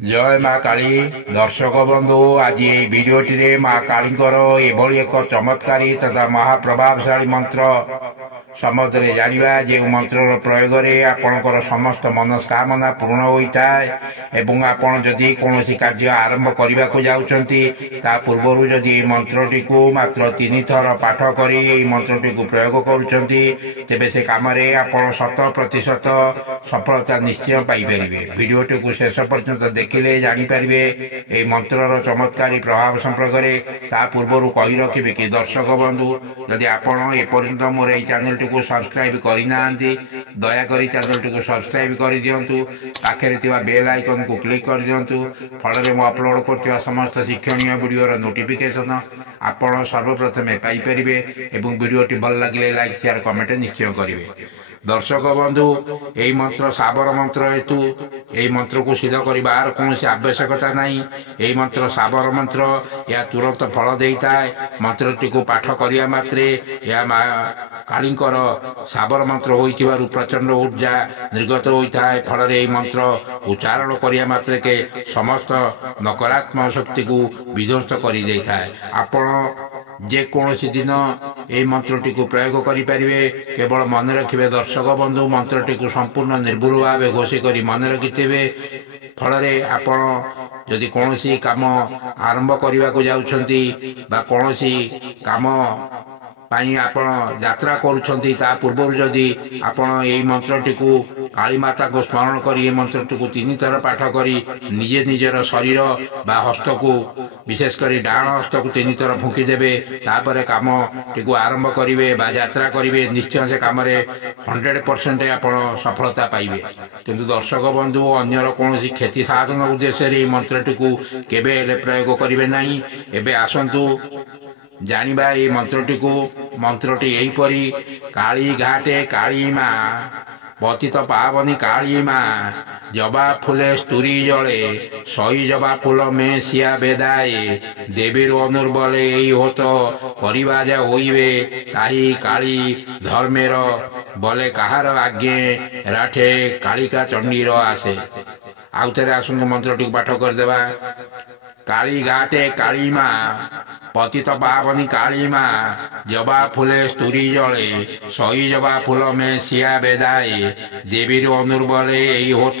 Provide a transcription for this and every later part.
जय माँ काली दर्शक बंधु आज ये भिडियोटी माँ कालींकर एभली एक चमत्कारी तथा महाप्रभावशाली मंत्र सम्बन्धରେ जानिबा जे मंत्रर प्रयोग रे आपणकर समस्त मनस्कामना पूर्ण होता है एवं आपण जदि कोनोसी कार्य आरंभ करने को जाउछंती ता पूर्वरु जदि मंत्रटी को मात्र 3 थर पाठ करी ए मंत्रटी को प्रयोग करूछंती तेबे से काम रे आपण 100% सफलता निश्चय पाई परिबे। भिडियोटी को शेष पर्यंत देखिले जानि परिबे ए मंत्रर चमत्कारी प्रभाव संपर्क में। ता पूर्वरु कहि रखिबे कि दर्शक बंधु जदि आपण ए पर्यंत मोर ए चैनल को सब्सक्राइब करना दयाकोरी चैनल टी सब्सक्राइब कर दिंतु पाखे बेल आइकन को क्लिक कर दिंतु फल में अपलोड कर समस्त शिक्षणीय वीडियोर नोटिफिकेशन आपण सर्वप्रथमे पाइपर एवं वीडियोटी भल लगे लाइक शेयर कमेंट निश्चय करेंगे। दर्शक बंधु यही मंत्र साबर मंत्र हेतु यही मंत्र को सिद्ध कर कौन आवश्यकता नहीं। यही मंत्र साबर मंत्र या तुरंत फल देता है। मंत्रटी को पाठ करिया मात्रे या कालींकर साबर मंत्र होइथिबारु प्रचंड ऊर्जा निर्गत होता है। फल यही मंत्र उच्चारण करिया मात्रे के समस्त नकारात्मक शक्ति को विध्वस्त कर देता है। आपण जेकोसी दिन ये मंत्रटी को प्रयोग करें केवल मन रखिए दर्शक बंधु मंत्रटी को संपूर्ण निर्भुल भाव घोषित कर मन रखिथे। फल आपण जदि कौन काम आरंभ करने को जाउछंती बा कौन काम पाई आपण यात्रा करुछंती ता पूर्व जदि आपण यही मंत्रटी को काली माता को स्मरण कर मंत्रटी को 3 थर पाठ करी निजे निजर शरीर बा हस्त को विशेषकर डाण हस्त को 3 थर फुंकी देवे तापर काम टी आरंभ करेंगे बा यात्रा करेंगे निश्चय से कम 100% आपण सफलता पाइबे। किंतु दर्शक बंधु अन्यर कौन क्षति साधन उद्देश्य मंत्रटी को केबे प्रयोग करेंगे नहीं। एबे आसंतु जानिबा ये मंत्रटी को मंत्रटी यहीपरी काली घाटे काली माँ पतित पावनी काली माँ जबा फुले स्तूरी जले सही जबा फूल में सिया बेदाए देवीर अनुर्बले यही होत परिवाजा होइबे ताही काली धर्मेर बले कहार आज्ञे राठे कालिका चंडीर आसे। आउ थे आसंग मंत्रटी को पाठ करदेवा। काली घाटे काली माँ पतित पावनी काली माँ जबा फुले स्तूरी जले सही जबा फूल में सिया बेदाए देवीर अनुर्बले यही होत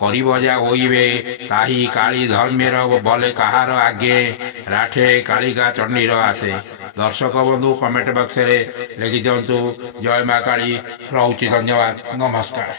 करिबजा होइबे ताही काली धर्मेर बले कहार आगे राठे कालिका चंडीर आसे। दर्शक बंधु कमेंट बॉक्स रे लिखि दियंतु। जय माँ काली। रहुछि। धन्यवाद। नमस्कार।